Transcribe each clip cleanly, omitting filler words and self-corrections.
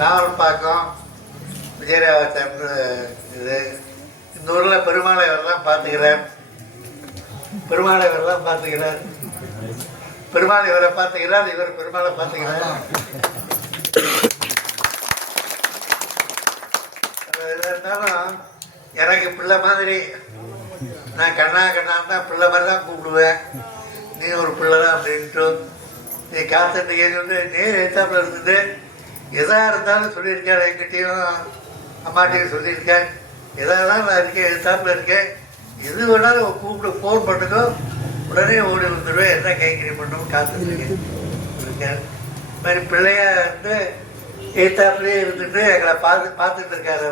நாவல்பாக்கம் விஜயராவத்தன் இது இந்த ஊரில் பெருமாளை இவரெல்லாம் பார்த்துக்கிறேன். பெருமாளை இவரெல்லாம் பார்த்துக்கிறார். பெருமாள் இவரை பார்த்துக்கிறார். இவர் பெருமாளை பார்த்துக்கிறார். இருந்தாலும் எனக்கு பிள்ளை மாதிரி நான் கண்ணா கண்ணான்னு தான் பிள்ளை மாதிரி தான் கூப்பிடுவேன். நீ ஒரு பிள்ளை தான் அப்படின்ட்டு நீ காத்துட்டு வந்து நேர் எழுத்தாப்பில் இருந்துட்டு எதாக இருந்தாலும் சொல்லியிருக்கேன். என்கிட்டையும் அம்மாட்டையும் சொல்லியிருக்கேன். எதாக நான் இருக்கேன், எழுத்தாப்பில் இருக்கேன். எது வேணாலும் கூப்பிட்டு ஃபோன் பண்ணுங்க, உடனே ஓடி வந்துடுவேன். என்ன கைங்கறி பண்ணணும் காத்துருக்கேன். இது மாதிரி பிள்ளையா வந்து எழுத்தாப்புலேயே இருந்துட்டு எங்களை பார்த்துட்டு இருக்காரு.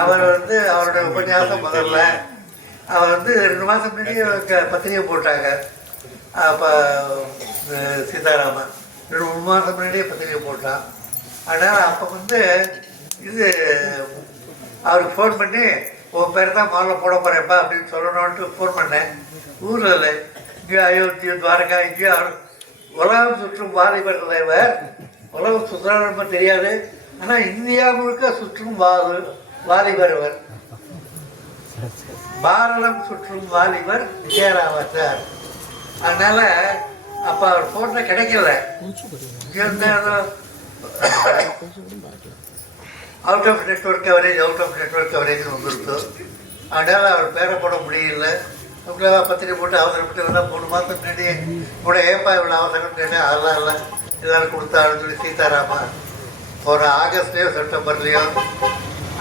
அவர் வந்து அவருடைய உபன்யாசம் முதல்ல அவர் வந்து 2 மாதம் முன்னாடி பத்திரிகை போட்டாங்க. அப்போ சீதாராமன் 2-3 மாதம் முன்னாடியே பத்திரிகை போட்டான். அதனால் அப்போ வந்து இது அவருக்கு ஃபோன் பண்ணி உன் பேர் தான் முதல்ல போட போகிறேன்ப்பா அப்படின்னு சொல்லணுன்ட்டு ஃபோன் பண்ணேன். ஊரில் இல்லை, இங்கே அயோத்தி துவாரகா இங்கே உலகம் சுற்றும் வாலிபர் தலைவர். உலகம் சுற்றுலா ரொம்ப தெரியாது, ஆனால் இந்தியா முழுக்க சுற்றும் வாலிபர் அவர். பாரதம் சுற்றும் வாலிபர் விஜயராவத்தர். அதனால அப்போ அவர் ஃபோனில் கிடைக்கல. அவுட் ஆஃப் நெட்ஒர்க் கவரேஜ் வந்துருக்கு. அதனால் அவர் பேரை போட முடியல. அவங்கள பத்திரிக்கை போட்டு அவசரப்பட்டு எல்லாம் 3 மாதம் முன்னாடி கூட ஏப்பா இவ்வளோ அவசரம் கேட்டேன். அதெல்லாம் இல்லை, இதெல்லாம் கொடுத்தாருன்னு சொல்லி சீதாராமன் ஒரு ஆகஸ்ட்லேயோ செப்டம்பர்லேயோ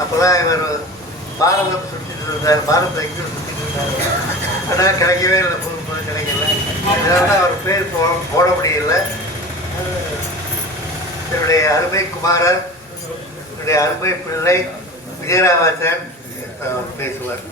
அப்போ தான் இவர் பாரதம் சுற்றிட்டு இருந்தார். பாரதம் எங்கேயும் சுற்றிட்டு இருந்தார். ஆனால் கிடைக்கவே இல்லை, புது கிடைக்கல. அதனால தான் அவர் பேர் போட முடியல. என்னுடைய அருமை குமாரர், என்னுடைய அருமை பிள்ளை விஜயராவத்தன் பேசுவார்.